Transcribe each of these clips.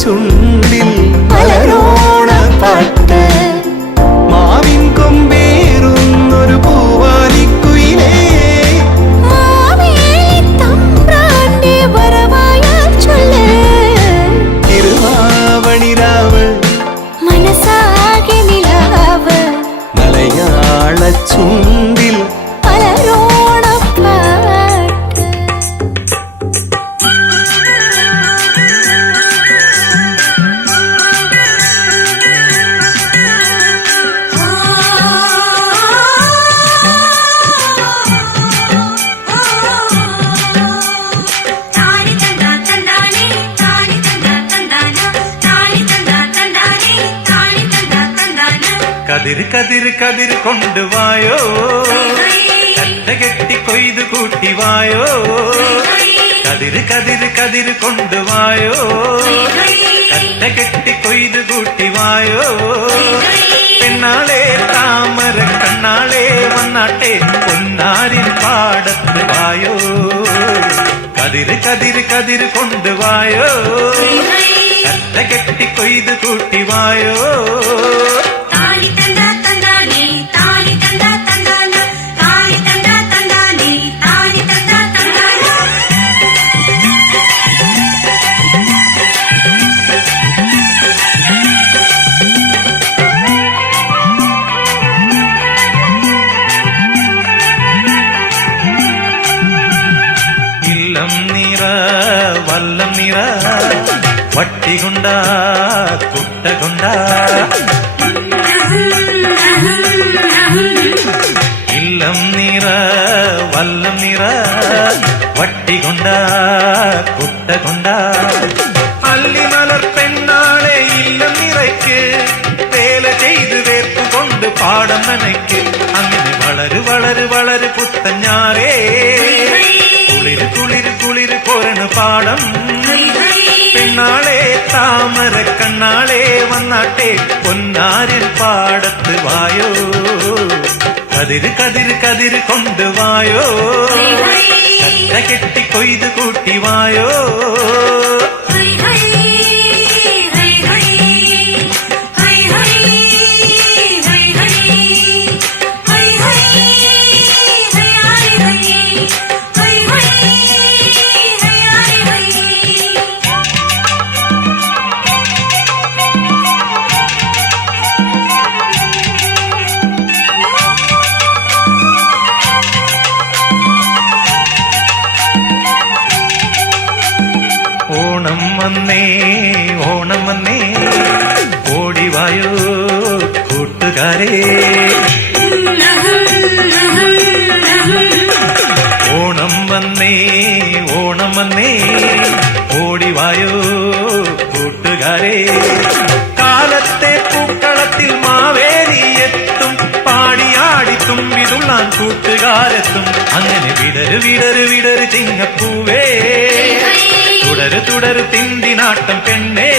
ചുണ്ടിൽ മലരോണ പാട്ട് മാവിൻ കൊമ്പേറുന്നൊരു പൂവാലിക്കുയിലേ തിരുവാവണിരാവ് മനസാകെ നിലാവ് മലയാള ചുണ്ടിൽ കതിര് കതിര് കതിര് കൊണ്ടുവായോ കട്ട കെട്ടി കൊയ്തു കൂട്ടിവായോ കതിര് കതിര് കതിര് കൊണ്ടുവായോ കട്ട കെട്ടി കൊയ്തു കൂട്ടിവായോ പെണ്ണാളെ താമര കണ്ണാളെ വന്നാട്ടെ പൊന്നാരിൻ പാടത്ത് വായോ കതിര് കതിര് കതിര് കൊണ്ടുവായോ കട്ട കെട്ടി കൊയ്തു കൂട്ടിവായോ വല്ലം നിറ വട്ടികൊണ്ട കുട്ടകൊണ്ട ഇല്ലം നിറ വല്ലം നിറ വട്ടികൊണ്ട കുട്ടകൊണ്ട അല്ലിമലർ പെണ്ണാളെ ഇല്ലം നിറയ്ക്ക് വേല ചെയ്ത് വേർപ്പുകൊണ്ട് പാടം നനയ്ക്ക് അങ്ങനെ വളര് വളര് വളര് പുത്തഞ്ഞാറേ കുളിര് കുളിര് കുളിര് കൊരണ പാടം പെണ്ണാളെ താമര കണ്ണാളെ വന്നാട്ടെ പൊന്നാരിൻ പാടത്ത് വായോ കതിര് കതിര് കതിര് കൊണ്ടുവായോ കട്ട കെട്ടി കൊയ്ത് കൂട്ടിവായോ വന്നേ ഓണം വന്നേ ഓടിവായോ കൂട്ടുകാരേ ഓണം വന്നേ ഓണം വന്നേ ഓടിവായോ കൂട്ടുകാരേ കാലത്തെ പൂക്കളത്തിൽ മാവേലി എത്തും പാടിയാടി തുമ്പിതുള്ളാൻ കൂട്ടുകാരെത്തും അങ്ങനെ വിടര് വിടര് വിടര് ചിങ്ങപ്പൂവേ തുടര് തുടര് തിന്തിനാട്ടം പെണ്ണേ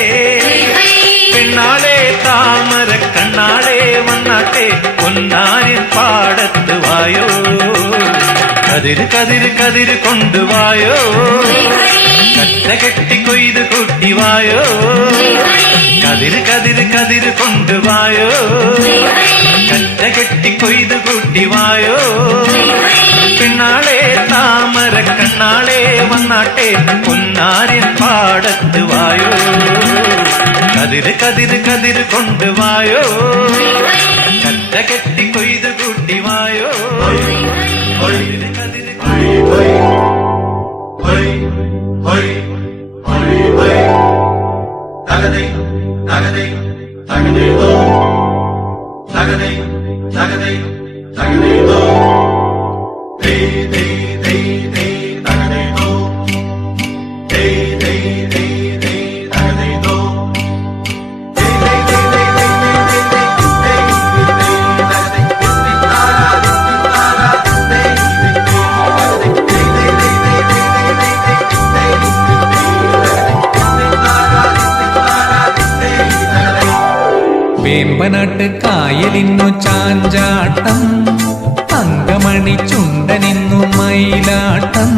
പെണ്ണാളെ താമര കണ്ണാളെ വന്നാട്ടെ പൊന്നാരിൻ പാടത്ത് വായോ കതിര് കതിര് കതിര് കൊണ്ടുവായോ കറ്റ കെട്ടി കൊയ്ത് കൂട്ടിവായോ കതിര് കതിര് കതിര് കൊണ്ടുവായോ കറ്റ കെട്ടി കൊയ്ത് കൂട്ടിവായോ പെണ്ണാളെ താമര കണ്ണാളെ വന്നാട്ടെ പൊന്നാരിൻ പാടത്ത് വായോ കതിര് കതിര് കതിര് കൊണ്ടുവായോ കറ്റ കെട്ടി കൊയ്ത് കൂട്ടിവായോ കതിര് കതിര് വേമ്പനാട്ട് കായലിന്നു ചാഞ്ചാട്ടം തങ്കമണി ചുണ്ടനിന്നു മയിലാട്ടം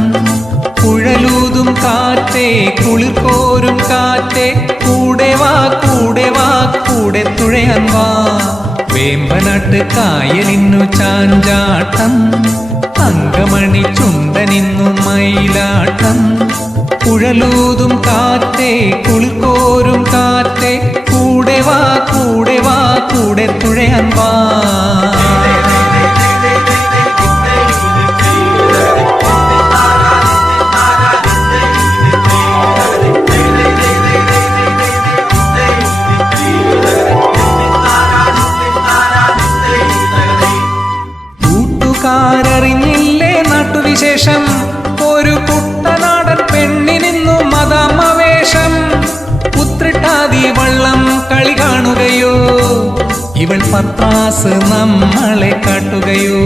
കുഴലൂതും കാറ്റേ കുളിർക്കോരും കാറ്റേ കൂടെ വാ കൂടെ വാ കൂടെ തുഴയാൻ വാ വേമ്പനാട്ട് കായലിന്നു ചാഞ്ചാട്ടം തങ്കമണി ചുണ്ടനിന്നു മയിലാട്ടം കുഴലൂതും കാറ്റേ കുളിർക്കോരും കാറ്റേ കൂടെ വാ കൂടെ വാ കൂടെ തുഴയാൻ വാ കൂട്ടുകാരറിഞ്ഞില്ലേ നാട്ടുവിശേഷം ഒരു കുട്ടനാടൻ പെണ്ണിനിന്നു മതമവേഷം പുത്രിട്ടാതി വള്ളം കളി കാണുകയോ ഇവൾ പത്രാസ് നമ്മളെ കാട്ടുകയോ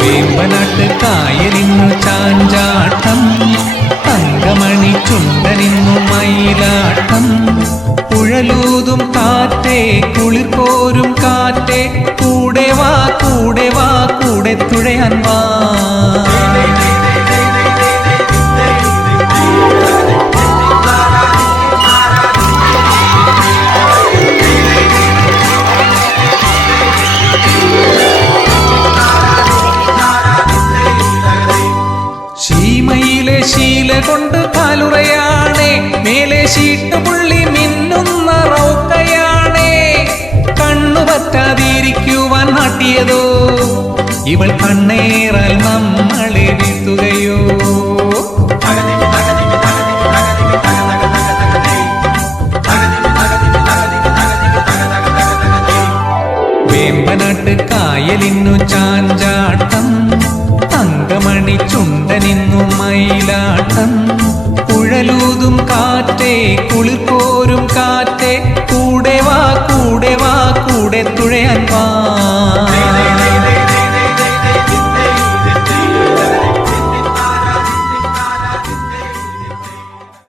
വേമ്പനാട്ട് കായലിന്നു ചാഞ്ചാട്ടം തങ്കമണി ചുണ്ടനിന്നു മയിലാട്ടം കുഴലൂതും കാറ്റേ കുളിർക്കോരും കാറ്റേ കൂടെ വാ കൂടെ വാ കൂടെ തുഴയാൻ വാ ശീമയിലെ ശീല കൊണ്ട് കാലുറയാണേ മേലെ ശീട്ടുപുള്ളി മിന്നുന്ന റൗക്കയാണേ കണ്ണു പറ്റാതിരിക്കുവാൻ നാട്ടിയതോ ഇവൾ കണ്ണേറാൽ നമ്മളെ വീഴ്ത്തുകയോ വേമ്പനാട്ട് കായലിന്നു ചാഞ്ചാട്ടം തങ്കമണി ചുണ്ടനിന്നു മയിലാട്ടം കുഴലൂതും കാറ്റേ കുളിർക്കോരും കാറ്റേ